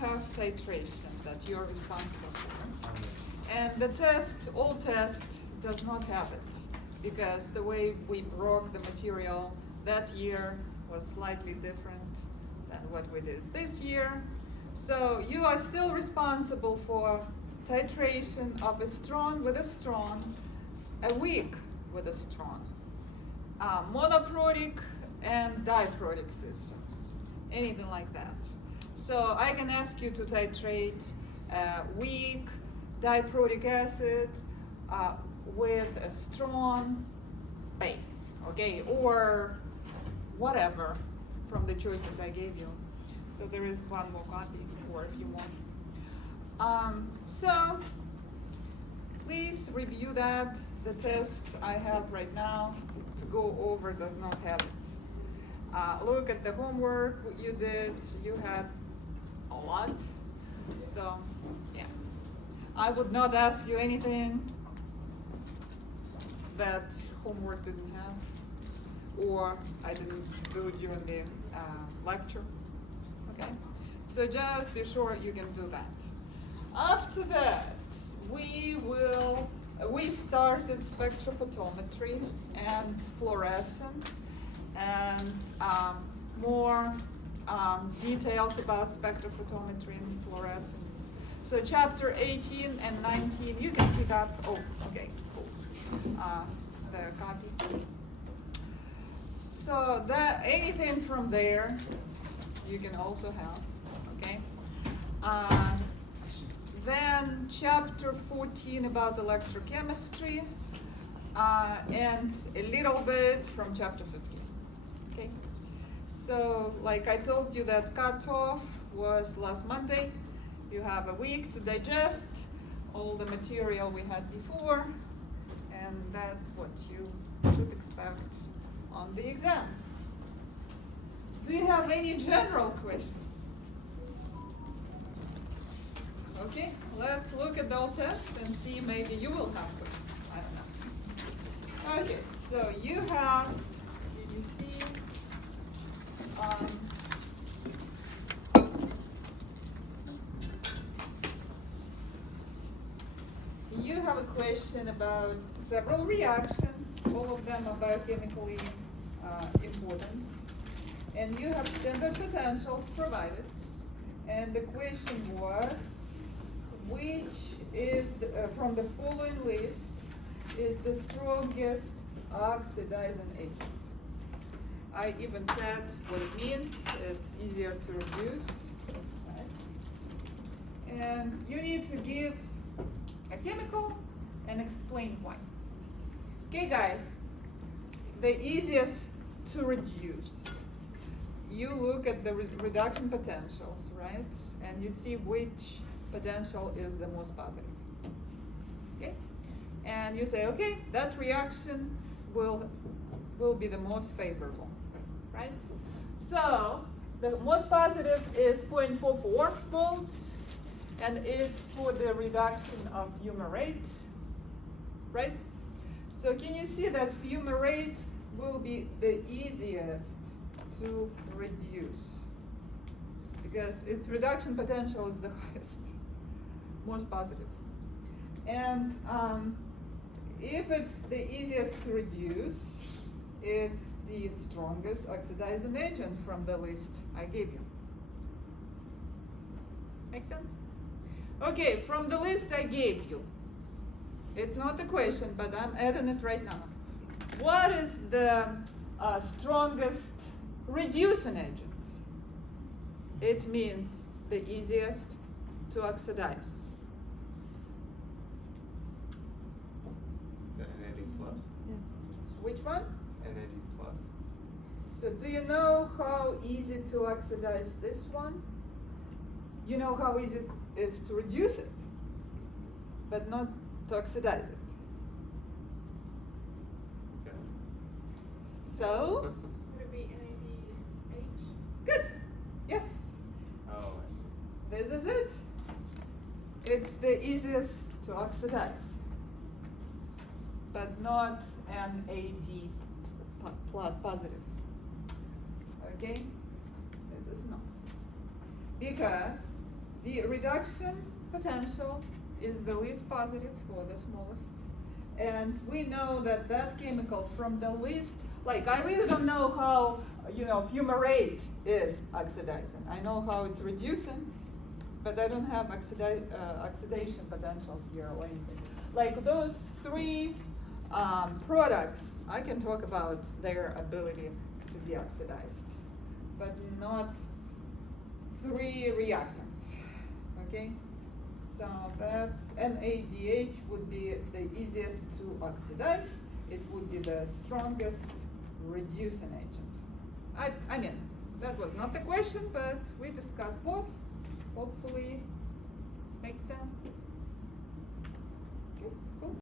have titration that you're responsible for. And the test, old test, does not have it, because the way we broke the material that year was slightly different than what we did this year. So you are still responsible for titration of a strong with a strong, a weak with a strong, monoprotic and diprotic systems, anything like that. So I can ask you to titrate weak diprotic acid with a strong base, okay, or whatever from the choices I gave you. So there is one more copy for if you want. So please review that. The test I have right now to go over does not have it. Look at the homework you did. You had a lot. So yeah, I would not ask you anything that homework didn't have, or I didn't do during the lecture. Okay, so just be sure you can do that. After that, we started spectrophotometry and fluorescence and more details about spectrophotometry and fluorescence. So chapter 18 and 19, you can pick up, oh, okay, cool, the copy. So that anything from there, you can also have, okay? Then chapter 14 about electrochemistry, and a little bit from chapter 15, okay? So like I told you, that cutoff was last Monday. You have a week to digest all the material we had before, and that's what you should expect on the exam. Do you have any general questions? Okay, let's look at the whole test and see, maybe you will have questions. I don't know. Okay, so you have, did you see? You have a question about several reactions, all of them are biochemically important. And you have standard potentials provided. And the question was, which is, from the following list, is the strongest oxidizing agent? I even said what it means. It's easier to reduce. Right? And you need to give a chemical and explain why. Okay, guys, the easiest to reduce. You look at the reduction potentials, right? And you see which potential is the most positive. Okay? And you say, okay, that reaction will be the most favorable, right? So the most positive is 0.44 volts, and it's for the reduction of fumarate, right? So can you see that fumarate will be the easiest to reduce, because its reduction potential is the highest, most positive. And if it's the easiest to reduce, it's the strongest oxidizing agent from the list I gave you. Make sense? Okay, from the list I gave you, it's not a question, but I'm adding it right now. What is the strongest reducing agent? It means the easiest to oxidize. The NAD plus. Which one? NAD plus. So do you know how easy to oxidize this one? You know how easy it is to reduce it, but not to oxidize it. Okay. So, Would it be NADH? good. Yes, Oh, I see. this is it. It's the easiest to oxidize, but not NAD plus positive. Okay, this is not. Because The reduction potential is the least positive or the smallest. And we know that that chemical from the least, like I really don't know how, fumarate is oxidizing. I know how it's reducing, but I don't have oxidation potentials here or anything. Like those three products, I can talk about their ability to be oxidized, but not three reactants, okay? So that's NADH would be the easiest to oxidize. It would be the strongest reducing agent. I mean, that was not the question, but we discussed both. Hopefully, makes sense. Okay.